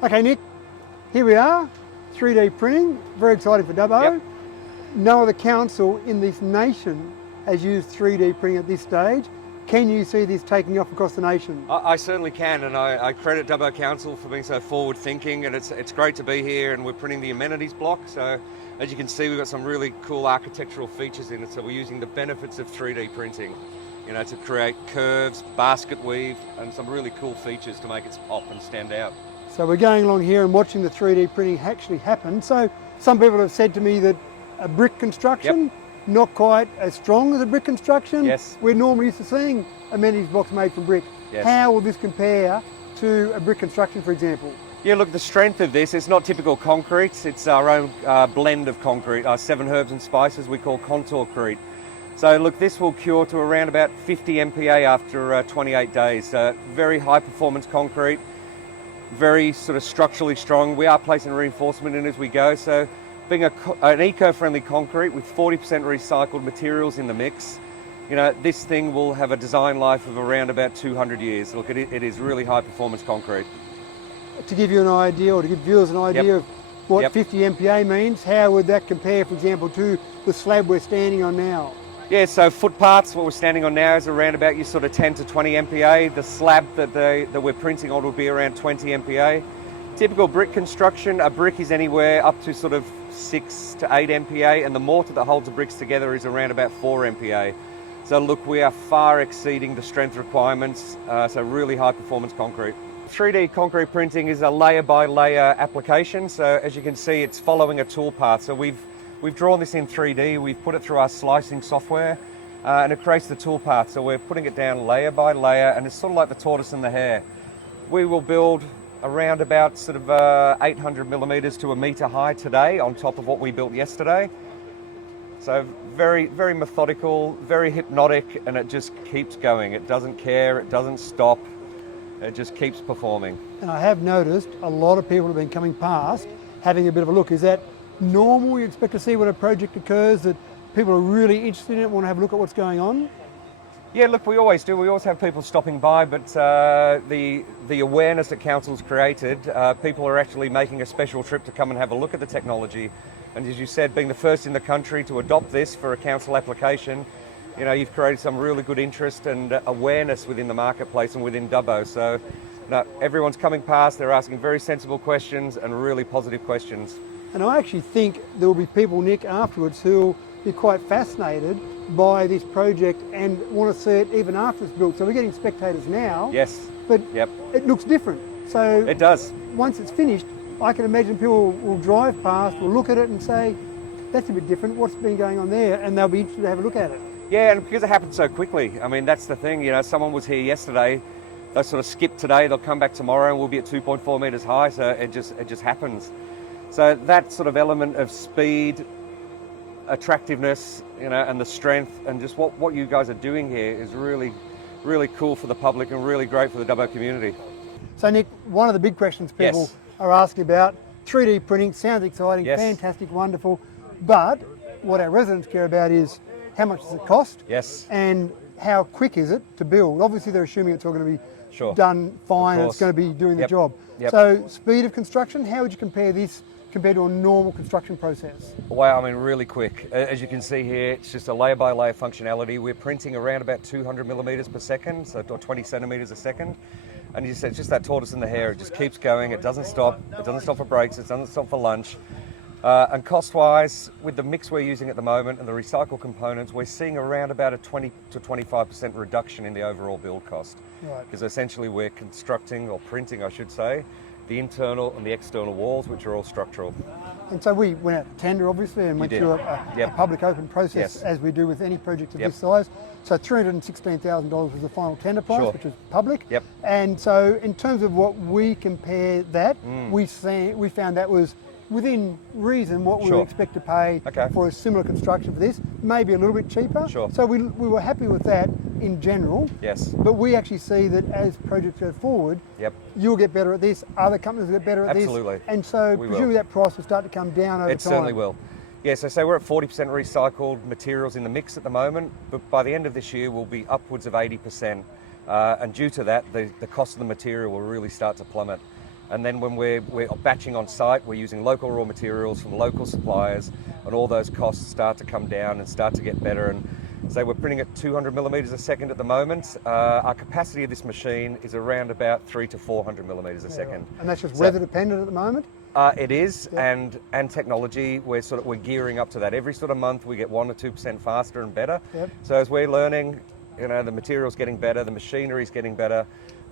Okay, Nick, here we are, 3D printing, very exciting for Dubbo. Yep. No other council in this nation has used 3D printing at this stage. Can you see this taking off across the nation? I certainly can, and I credit Dubbo Council for being so forward thinking, and it's great to be here, and we're printing the amenities block. So as you can see, we've got some really cool architectural features in it, so we're using the benefits of 3D printing, to create curves, basket weave, and some really cool features to make it pop and stand out. So we're going along here and watching the 3D printing actually happen. So some people have said to me that a brick construction, not quite as strong as a brick construction. Yes. We're normally used to seeing amenities blocks made from brick. Yes. How will this compare to a brick construction, for example? Yeah, look, the strength of this, it's not typical concrete, it's our own blend of concrete, our 7 herbs and spices we call contourcrete. So look, this will cure to around about 50 MPa after 28 days. Very high performance concrete, very sort of structurally strong. We are placing reinforcement in as we go. So being an eco-friendly concrete with 40% recycled materials in the mix, this thing will have a design life of around about 200 years. Look, it is really high performance concrete. To give you an idea, or to give viewers an idea of what 50 MPa means, how would that compare, for example, to the slab we're standing on now? Yeah, so footpaths, what we're standing on now is around about your sort of 10 to 20 MPa. The slab that we're printing on will be around 20 MPa. Typical brick construction, a brick is anywhere up to sort of 6 to 8 MPa, and the mortar that holds the bricks together is around about 4 MPa. So look, we are far exceeding the strength requirements, so really high performance concrete. 3D concrete printing is a layer by layer application. So as you can see, it's following a toolpath. So we've drawn this in 3D, we've put it through our slicing software, and it creates the toolpath. So we're putting it down layer by layer, and it's sort of like the tortoise and the hare. We will build around about sort of 800 millimeters to a meter high today on top of what we built yesterday. So very, very methodical, very hypnotic, and it just keeps going. It doesn't care, it doesn't stop, it just keeps performing. And I have noticed a lot of people have been coming past, having a bit of a look. Is that normal? You expect to see when a project occurs that people are really interested in it, want to have a look at what's going on? Yeah, look, we always do. We always have people stopping by, but the awareness that Council's created, people are actually making a special trip to come and have a look at the technology. And as you said, being the first in the country to adopt this for a council application, you've created some really good interest and awareness within the marketplace and within Dubbo. So everyone's coming past, they're asking very sensible questions and really positive questions. And I actually think there will be people, Nick, afterwards who will be quite fascinated by this project and want to see it even after it's built. So we're getting spectators now. Yes. But it looks different. So it does. Once it's finished, I can imagine people will drive past, will look at it and say, that's a bit different, what's been going on there? And they'll be interested to have a look at it. Yeah, and because it happened so quickly. I mean, that's the thing, someone was here yesterday, they sort of skipped today, they'll come back tomorrow and we'll be at 2.4 metres high, so it just happens. So that sort of element of speed, attractiveness, and the strength, and just what you guys are doing here is really, really cool for the public and really great for the Dubbo community. So Nick, one of the big questions people are asking about, 3D printing, sounds exciting, fantastic, wonderful, but what our residents care about is how much does it cost? Yes. And how quick is it to build? Obviously they're assuming it's all going to be done fine, and it's going to be doing the job. So speed of construction, how would you compare this compared to a normal construction process? Wow, I mean, really quick. As you can see here, it's just a layer by layer functionality. We're printing around about 200 millimeters per second, so or 20 centimeters a second. And you said, it's just that tortoise and the hare. It just keeps going. It doesn't stop. It doesn't stop for breaks. It doesn't stop for lunch. And cost-wise, with the mix we're using at the moment and the recycled components, we're seeing around about a 20 to 25% reduction in the overall build cost. Right. Because essentially we're constructing, or printing I should say, the internal and the external walls, which are all structural. And so we went out to tender, obviously, and went through a public open process, as we do with any project of this size. So $316,000 was the final tender price, which was public. And so in terms of what we compare that, we found that was within reason what we would expect to pay for a similar construction for this, maybe a little bit cheaper. So we were happy with that in general. But we actually see that as projects go forward, you'll get better at this, other companies will get better at this. And so presumably that price will start to come down over time. It certainly will. Yeah, so say we're at 40% recycled materials in the mix at the moment, but by the end of this year we'll be upwards of 80%. And due to that, the cost of the material will really start to plummet. And then when we're batching on site, we're using local raw materials from local suppliers, and all those costs start to come down and start to get better. And so we're printing at 200 millimeters a second at the moment. Our capacity of this machine is around about 300 to 400 millimeters a second. Right. And that's just weather dependent at the moment? It is, and technology, we're gearing up to that. Every sort of month we get 1 or 2% faster and better. So as we're learning, the material's getting better, the machinery's getting better,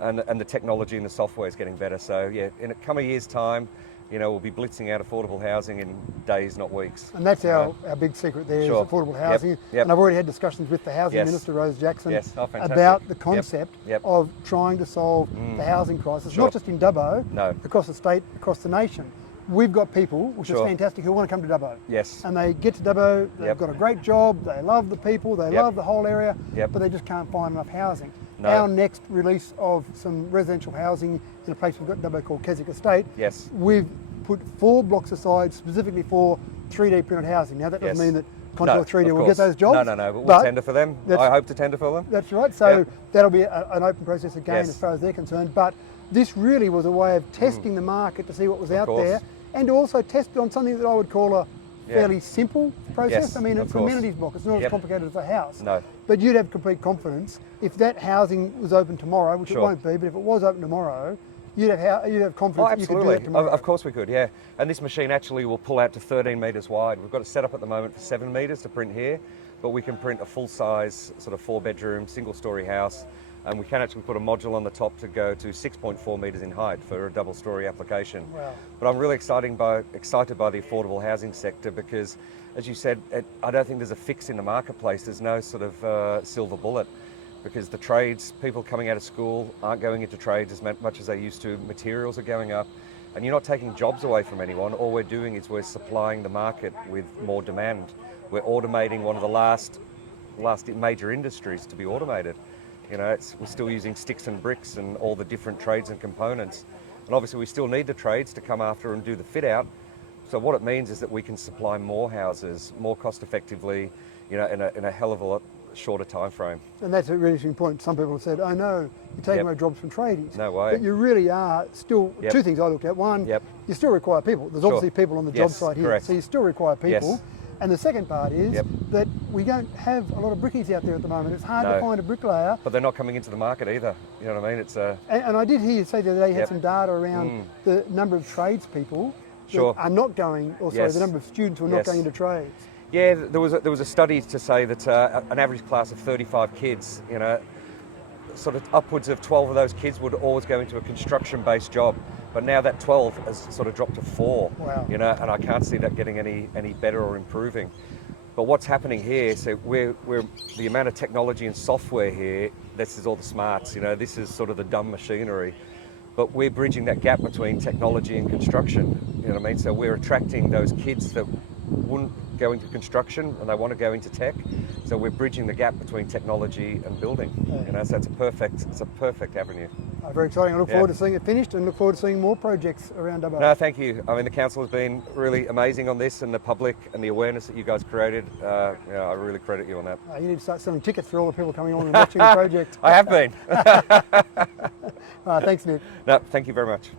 and the technology and the software is getting better. So yeah, in a coming year's time, we'll be blitzing out affordable housing in days, not weeks. And that's our big secret there, is affordable housing. Yep. And I've already had discussions with the Housing Minister, Rose Jackson, about the concept of trying to solve the housing crisis, not just in Dubbo, across the state, across the nation. We've got people, which is fantastic, who want to come to Dubbo. Yes. And they get to Dubbo, they've got a great job, they love the people, they love the whole area, but they just can't find enough housing. No. Our next release of some residential housing in a place we've got in Dubbo called Keswick Estate, we've put 4 blocks aside specifically for 3D printed housing. Now that doesn't mean that Contour 3D will get those jobs. No, but we'll tender for them. I hope to tender for them. That's right, so that'll be an open process again as far as they're concerned. But this really was a way of testing the market to see what was out there, and to also test on something that I would call a fairly simple process. I mean, it's an amenities block. It's not as complicated as a house. No. But you'd have complete confidence if that housing was open tomorrow, which it won't be, but if it was open tomorrow, you'd have confidence that you could do that tomorrow. Of course we could, yeah. And this machine actually will pull out to 13 metres wide. We've got it set up at the moment for 7 metres to print here, but we can print a full-size sort of 4-bedroom, single-storey house, and we can actually put a module on the top to go to 6.4 metres in height for a double-storey application. Wow. But I'm really excited by the affordable housing sector because, as you said, I don't think there's a fix in the marketplace. There's no sort of silver bullet, because the trades, people coming out of school aren't going into trades as much as they used to. Materials are going up, and you're not taking jobs away from anyone. All we're doing is we're supplying the market with more demand. We're automating one of the last major industries to be automated. We're still using sticks and bricks and all the different trades and components. And obviously we still need the trades to come after and do the fit out. So what it means is that we can supply more houses more cost effectively, in a hell of a lot shorter time frame. And that's a really interesting point. Some people have said, oh no, you're taking away jobs from tradies. No way. But you really are still, 2 things I looked at. One, you still require people. There's obviously people on the job site here, so you still require people. And the second part is that we don't have a lot of brickies out there at the moment. It's hard to find a bricklayer. But they're not coming into the market either. You know what I mean? It's and I did hear you say the other day you had some data around the number of tradespeople that are not going, or sorry, the number of students who are not going into trades. Yeah, there was a study to say that an average class of 35 kids, sort of upwards of 12 of those kids would always go into a construction-based job. But now that 12 has sort of dropped to 4, and I can't see that getting any better or improving. But what's happening here, so we're the amount of technology and software here, this is all the smarts, this is sort of the dumb machinery. But we're bridging that gap between technology and construction, you know what I mean? So we're attracting those kids that wouldn't go into construction and they want to go into tech. So we're bridging the gap between technology and building. So it's a perfect avenue. Very exciting. I look forward to seeing it finished and look forward to seeing more projects around Dubbo. No, thank you. I mean, the council has been really amazing on this, and the public and the awareness that you guys created. I really credit you on that. You need to start selling tickets for all the people coming on and watching the project. I have been. Thanks, Nick. No, thank you very much.